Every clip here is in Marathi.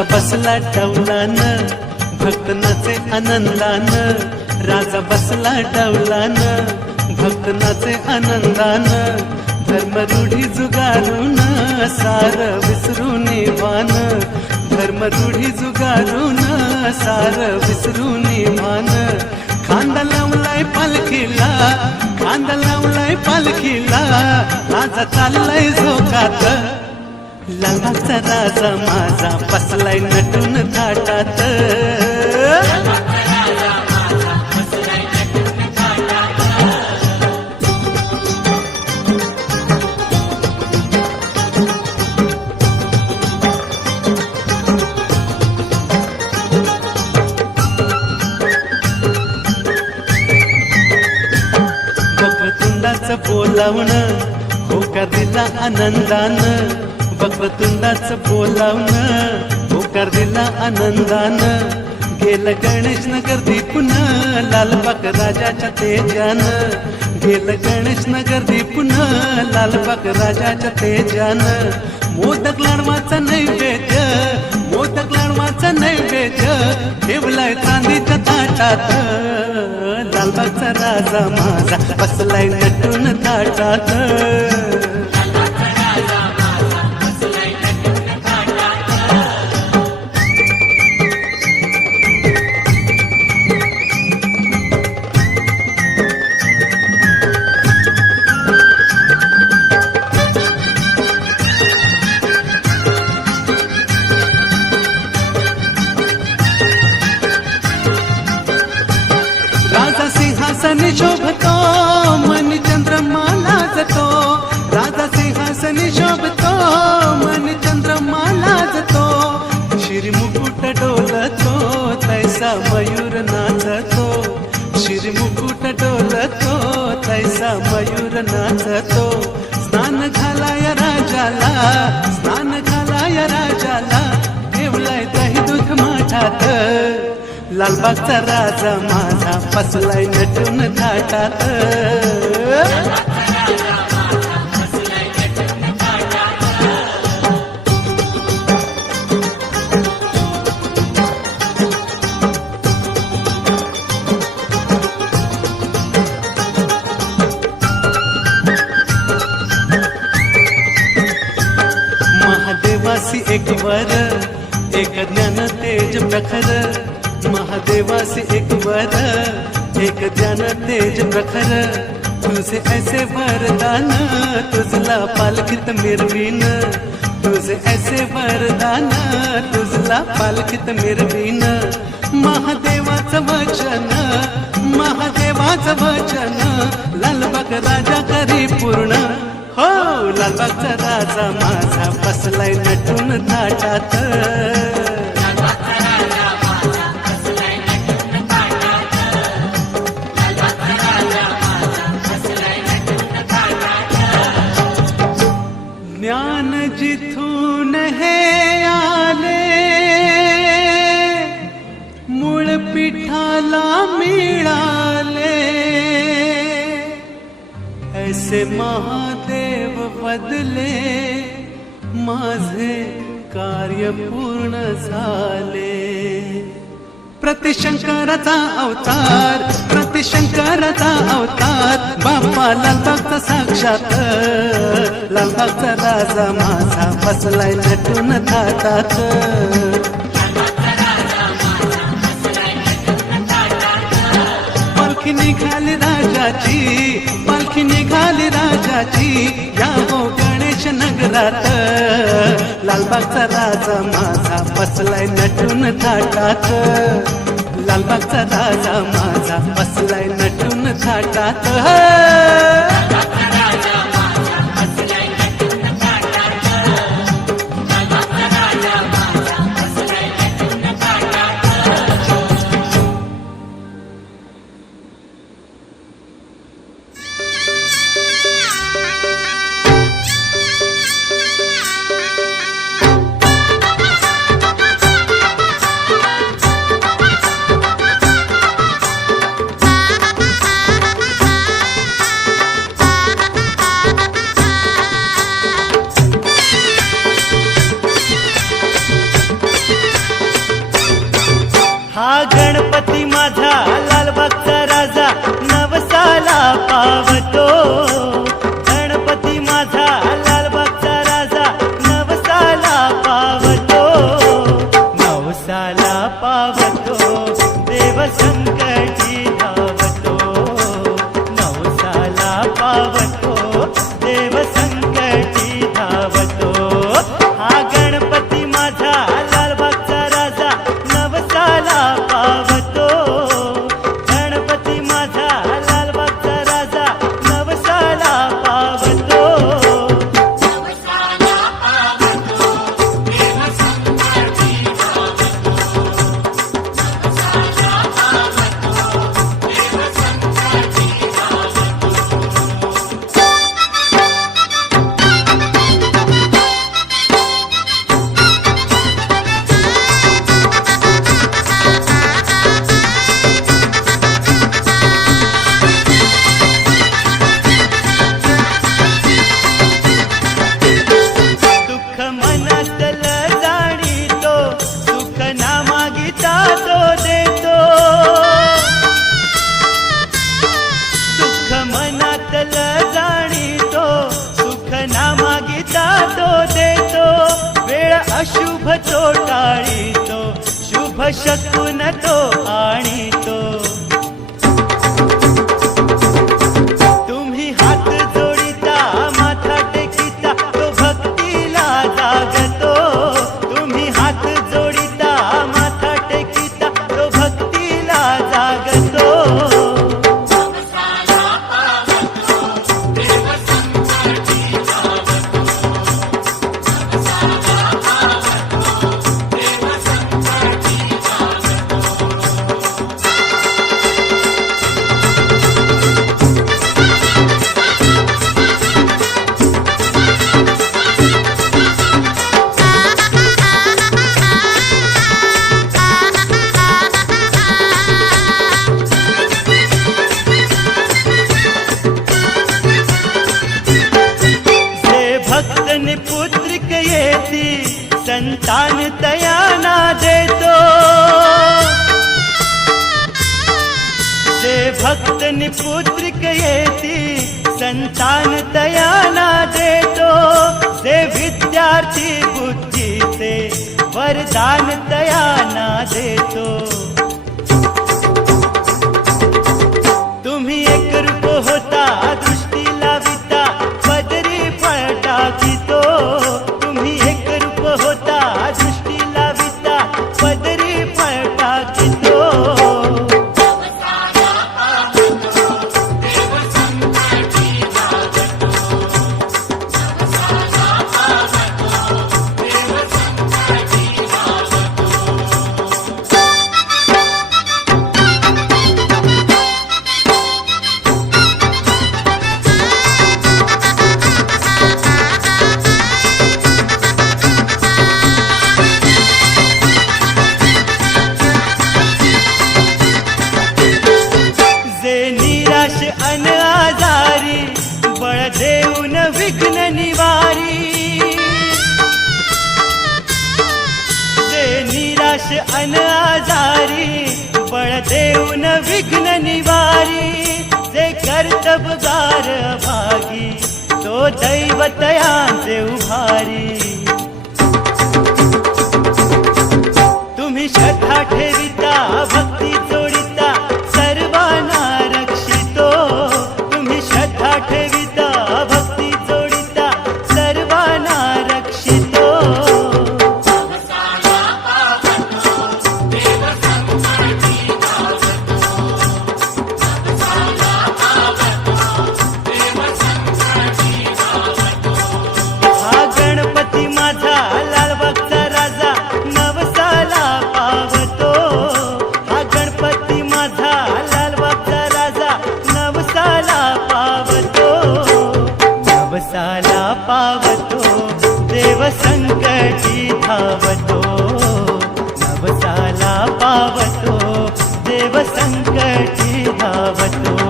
राजा बसला डौलान, भक्त नाचे आनंदान, राजा बसला डौलान, भक्त नाचे आनंदान, धर्म रूढी जुगारून सार विसरून वान, धर्म रूढी जुगारून सार विसरून वान, खांदा लावलाय पालखीला, खांदा लावलाय पालखीला, राजा चाललाय झोकात, लालबागचा राजा माझा बसलाय नटून थाटात, वक्रतुंडाचं बोलावणं होकार दिला आनंदान, वक्रतुंडाचं बोलावणं होकार दिला आनंदान, गेलं गणेश नगर दीपून लालबाग राजाच्या तेजान, गेलं गणेश नगर दीपून लालबाग राजाच्या तेजान, मोदक लाडवाचा नैवेद्य, मोदक लाडवाचा नैवेद्य ठेवलाय चांदीच्या ताटात, लालबागचा राजा माझा बसलाय नटून थाटात, राजा सिंहासन शोभतो मन चंद्रमा लाजतो, राजा सिंहासन शोभतो मन चंद्रमा लाजतो, शिरमुकुट डोलतो तैसा मयूर नाचतो, शिरमुकुट डोलतो तैसा मयूर नाचतो, स्नान घालाय राजाला, स्नान घालाय राजाला, ठेवलाय दही दूध माठात, लालबागचा राजा माझा बसलाय नटून थाटात, महादेवासी एक वर एक ज्ञान तेज प्रखर, महादेवासी एक वर एक ज्ञान तेज प्रखर, तुझे ऐसे वरदान तुझला पालखीत मिरवीन, तुझे ऐसे वरदान तुझला पालखीत मिरवीन, महादेवाचं वचन, महादेवाचं वचन लालबाग राजा करी पूर्ण, हो लालबागचा राजा माझा बसलाय नटून थाटात, ज्ञान जिथून हे आले मूळ पिठाला मिळाले, ऐसे महादेव बदले माझे कार्य पूर्ण झाले, प्रतिशंकराचा अवतार, प्रतिशंकराचा अवतार, बाप्पा लालबागचा साक्षात, लालबागचा राजा माझा बसलाय नटून थाटात, पालखी निघाली राजाची, पालखी निघाली राजाची, यावो गणेश नगरात, लालबागचा राजा माझा बसलाय नटून थाटात, लालबागचा राजा माझा बसलाय नटून थाटात, अशुभ तो टाळीतो, शुभ शकून तो आणीतो. तुम्ही हात जोडिता, माथा टेकिता, तो भक्तीला जागतो. तुम्ही हात जोडिता, माथा टेकिता, तो भक्तीला जागतो. पुत्रिक येती, संतान तयाना देतो. जे भक्त पुत्रिक येती, संतान तयाना देतो. जे विद्यार्थी बुद्धीचे वरदान तयाना देतो. तुम्ही एक रूप होता, दृष्टी लाविता, पदरी फळ टाकितो. तुम्ही एक रूप होता, दृष्टी लाविता, पदरी फळ टाकितो. अन आजारी, बळ देऊन विघ्न निवारी. जे निराश अन आजारी, बळ देऊन विघ्न निवारी. जे कर्तबगार भागी, तो दैवतयांचे उभारी. तुम्ही श्रद्धा ठेविता, भक्ती जोडिता, सर्वांना रक्षितो. तुम्ही श्रद्धा ठेविता, भक्ती जोडिता, सर्वांना रक्षितो. हा गणपती माझा लालबागचा राजा, नवसाला पावतो. हा गणपती माझा लालबागचा राजा, नवसाला पावतो. नवसाला पावतो, देव संकटी धावतो. नवसाला पावतो, देव संकटी धावतो.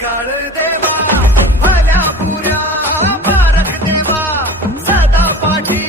काळ देवा भल्या पुऱ्या भारत देवा सदा पाठी